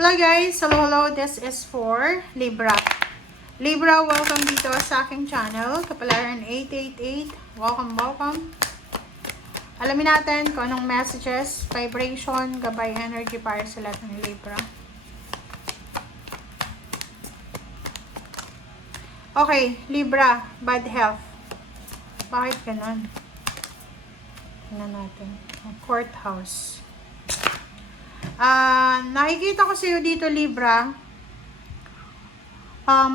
Hello guys! Hello! This is for Libra. Libra, welcome dito sa aking channel. Kapalaran 888. Welcome. Alamin natin kung anong messages, vibration, gabay, energy para sa lahat ng Libra. Okay, Libra, bad health. Bakit ganun? Tingnan natin. Courthouse. Nakikita ko sa iyo dito, Libra.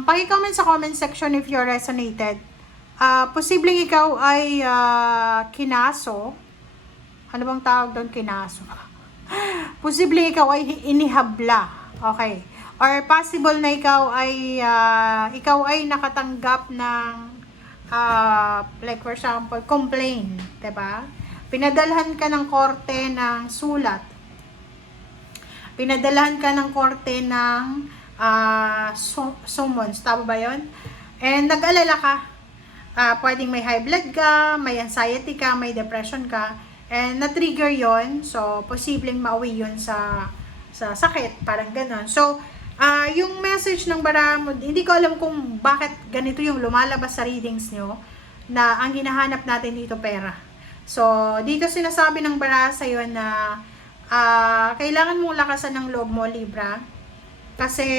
Paki-comment sa comment section if you resonated. Posibleng ikaw ay kinaso. Ano bang tawag doon, kinaso? Posibleng ikaw ay inihabla. Okay. Or possible na ikaw ay nakatanggap ng like for example, complaint, 'di ba? Pinadalhan ka ng korte ng sulat. Pinadalhan ka ng korte ng summons. Tama ba yun? And nag-alala ka. Pwedeng may high blood ka, may anxiety ka, may depression ka. And na-trigger yon. So, posibleng mauwi yun sa sakit. Parang ganon. So, yung message ng baraha mo, hindi ko alam kung bakit ganito yung lumalabas sa readings nyo na ang hinahanap natin dito pera. So, dito sinasabi ng baraha sa'yo na kailangan mong lakasan ng loob mo, Libra, kasi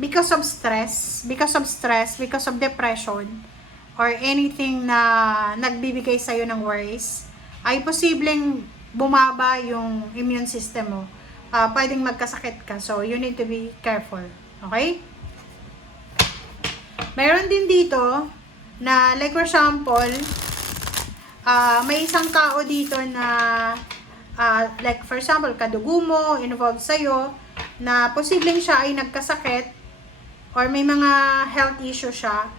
because of stress, because of depression or anything na nagbibigay sa'yo ng worries, ay posibleng bumaba yung immune system mo. Pwedeng magkasakit ka, so you need to be careful. Okay? Mayroon din dito na like for example, may isang tao dito na like for example, kadugo mo, involved sa'yo, na posibleng siya ay nagkasakit or may mga health issue siya,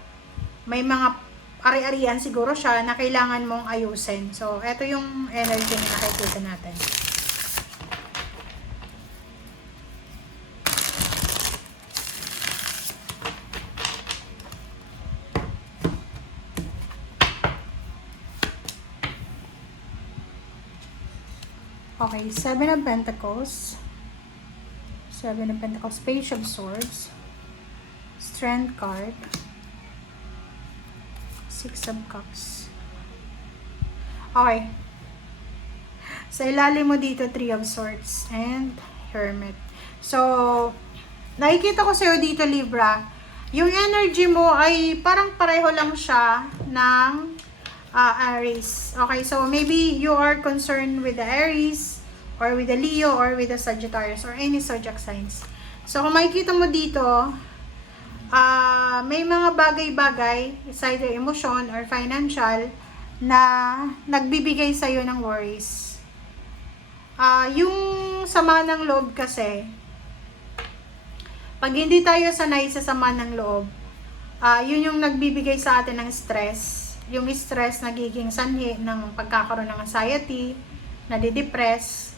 may mga ari-arian siguro siya na kailangan mong ayusin. So, eto yung energy na nakikita natin. Okay, Seven of Pentacles, Page of Swords, Strength card, Six of Cups. Okay. Sa ilalim mo dito, Three of Swords and Hermit. So, nakikita ko sa'yo dito, Libra, yung energy mo ay parang pareho lang siya ng Aries. Okay, so maybe you are concerned with the Aries or with the Leo or with the Sagittarius or any zodiac signs. So kung makikita mo dito, may mga bagay-bagay, it's either emotion or financial, na nagbibigay sa'yo ng worries. Yung sama ng loob kasi, pag hindi tayo sanay sa sama ng loob, yun yung nagbibigay sa atin ng stress. Yung stress nagiging sanhi ng pagkakaroon ng anxiety, nadidepress,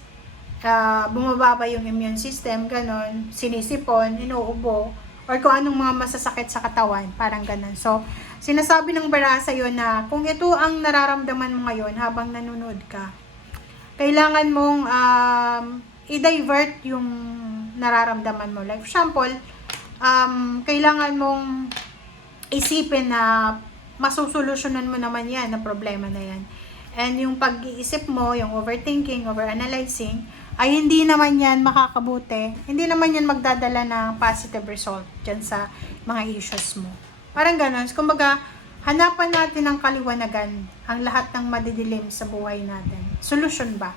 bumababa yung immune system, ganon, sinisipon, inuubo, or kung anong mga masasakit sa katawan, parang ganon. So, sinasabi ng baraha sa'yo na kung ito ang nararamdaman mo ngayon habang nanonood ka, kailangan mong i-divert yung nararamdaman mo. Like, for example, kailangan mong isipin na masusolusyonan mo naman yan, na problema na yan. And yung pag-iisip mo, yung overthinking, overanalyzing, ay hindi naman yan makakabuti. Hindi naman yan magdadala ng positive result dyan sa mga issues mo. Parang ganun. Kumbaga, hanapan natin ng kaliwanagan ang lahat ng madidilim sa buhay natin. Solution ba?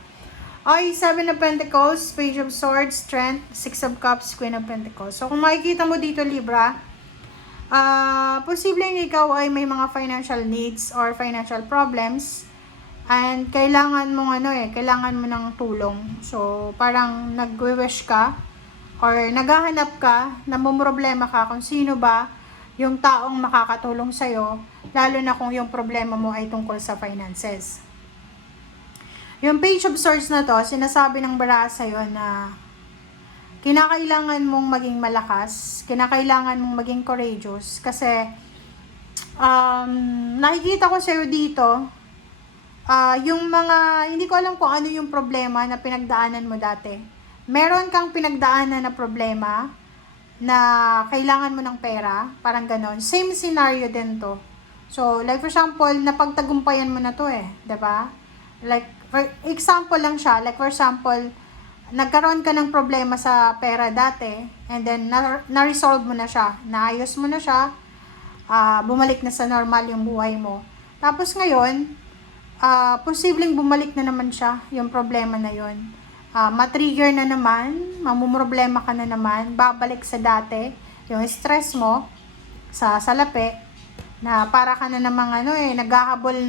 Okay, Seven of Pentacles, Page of Swords, Strength, Six of Cups, Queen of Pentacles. So, kung makikita mo dito, Libra, posibleng ikaw ay may mga financial needs or financial problems and kailangan mong kailangan mo ng tulong. So, parang nagwi-wish ka or naghahanap ka, namumroblema ka kung sino ba yung taong makakatulong sa'yo, lalo na kung yung problema mo ay tungkol sa finances. Yung Page of Swords na to, sinasabi ng baraha sa'yo na kinakailangan mong maging malakas, kinakailangan mong maging courageous, kasi nakikita ko sa'yo dito, yung mga, hindi ko alam kung ano yung problema na pinagdaanan mo dati. meron kang pinagdaanan na problema na kailangan mo ng pera, parang ganon. Same scenario din to. So, like for example, napagtagumpayan mo na to eh, 'di ba? Like, for example lang siya, like for example, nagkaroon ka ng problema sa pera dati, and then na-resolve mo na siya, naayos mo na siya, bumalik na sa normal yung buhay mo. Tapos ngayon, posibleng bumalik na naman siya, yung problema na yun. Matrigger na naman, mamumroblema ka na naman, babalik sa dati, yung stress mo sa salapi, na para ka na namang naghahabol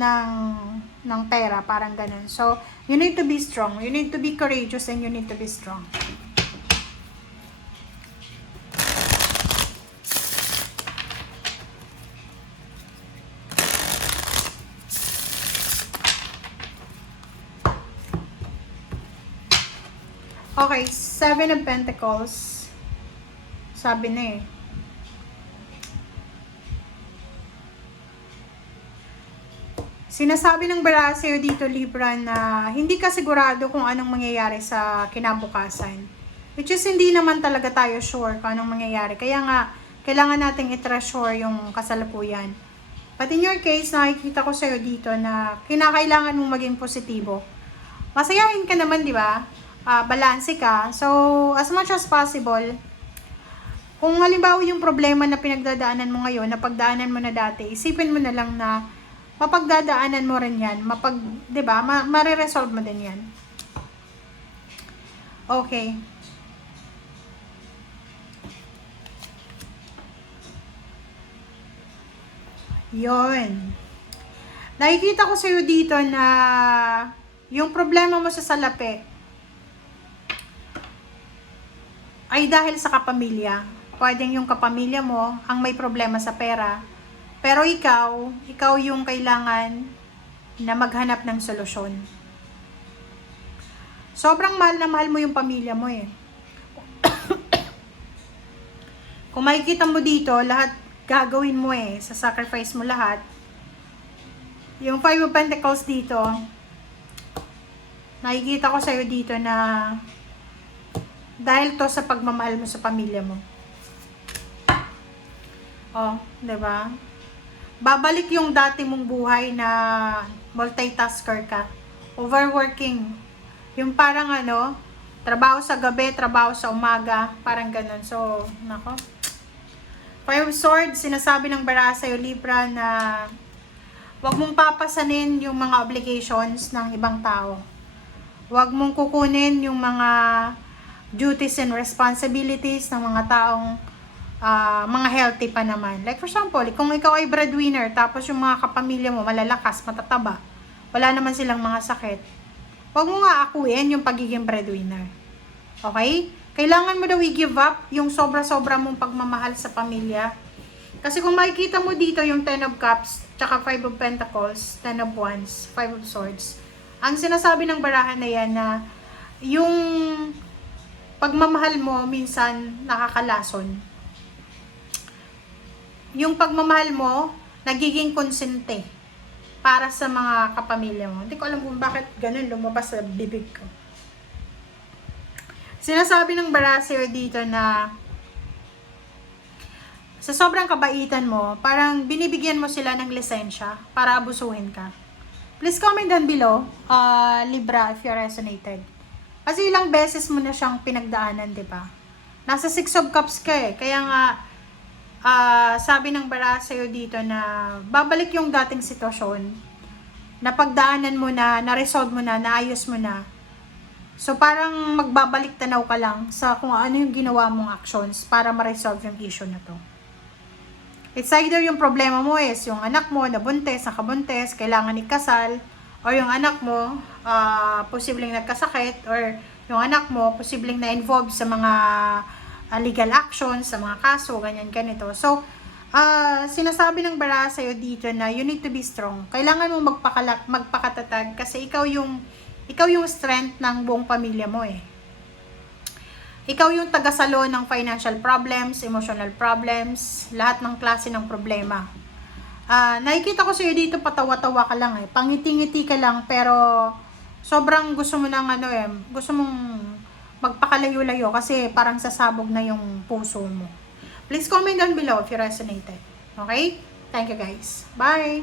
ng pera, parang ganun. So, you need to be strong, you need to be courageous, and you need to be strong. Okay, Seven of Pentacles. Sabi na eh. Sinasabi ng baraha sa'yo dito, Libra, na hindi ka sigurado kung anong mangyayari sa kinabukasan. Which is, hindi naman talaga tayo sure kung anong mangyayari. Kaya nga, kailangan nating i-treasure yung kasalukuyan. But in your case, nakikita ko sa'yo dito na kinakailangan mong maging positibo. Masayahin ka naman, di ba? Balanse ka. So, as much as possible, kung halimbawa yung problema na pinagdadaanan mo ngayon, na pagdaanan mo na dati, isipin mo na lang na mapagdadaanan mo rin yan. 'Di ba? Mare-resolve mo din yan. Okay. Yon. Nakikita ko sa'yo dito na yung problema mo sa salapi ay dahil sa kapamilya. Pwedeng yung kapamilya mo ang may problema sa pera. Pero ikaw yung kailangan na maghanap ng solusyon. Sobrang mahal na mahal mo yung pamilya mo eh. Kung makikita mo dito, lahat gagawin mo eh. Sasacrifice mo lahat. Yung Five of Pentacles dito, nakikita ko sa'yo dito na dahil to sa pagmamahal mo sa pamilya mo. Oh, 'di ba? Babalik yung dati mong buhay na multitasker ka. Overworking. Yung parang trabaho sa gabi, trabaho sa umaga, parang ganun. So, nako. Five of Swords, sinasabi ng baraha sa'yo, Libra, na huwag mong papasanin yung mga obligations ng ibang tao. Huwag mong kukunin yung mga duties and responsibilities ng mga taong mga healthy pa naman. Like for example, kung ikaw ay breadwinner, tapos yung mga kapamilya mo malalakas, matataba, wala naman silang mga sakit, huwag mo nga akuin yung pagiging breadwinner. Okay? Kailangan mo daw i-give up yung sobra-sobra mong pagmamahal sa pamilya. Kasi kung makikita mo dito yung Ten of Cups, tsaka Five of Pentacles, Ten of Wands, Five of Swords, ang sinasabi ng barahan na yan na yung pagmamahal mo minsan nakakalason. Yung pagmamahal mo nagiging konsente para sa mga kapamilya mo. Hindi ko alam kung bakit ganun lumabas sa bibig ko. Sinasabi ng baraha sa'yo dito na sa sobrang kabaitan mo, parang binibigyan mo sila ng lisensya para abusuhin ka. Please comment down below, Libra, if you resonated. Kasi ilang beses mo na siyang pinagdaanan, di ba? Nasa Six of Cups ka eh. Kaya nga, sabi ng baraha sa'yo dito na babalik yung dating sitwasyon, na pagdaanan mo na, na-resolve mo na, naayos mo na. So, parang magbabalik tanaw ka lang sa kung ano yung ginawa mong actions para ma-resolve yung issue na to. It's either yung problema mo is yung anak mo nabuntis, nakabuntis, kailangan ikasal, or yung anak mo posibleng nagkasakit, or yung anak mo posibleng na-involved sa mga legal actions, sa mga kaso, ganyan, ganito. So, sinasabi ng baraha sa'yo dito na you need to be strong. Kailangan mo magpakatatag kasi ikaw yung strength ng buong pamilya mo eh. Ikaw yung tagasalo ng financial problems, emotional problems, lahat ng klase ng problema. Nakikita ko sa'yo dito, patawa-tawa ka lang eh. Pangiti-ngiti ka lang, pero sobrang gusto mo ng gusto mong magpakatatag magkakalayo-layo kasi parang sasabog na yung puso mo. Please comment down below if you resonated. Okay? Thank you guys. Bye!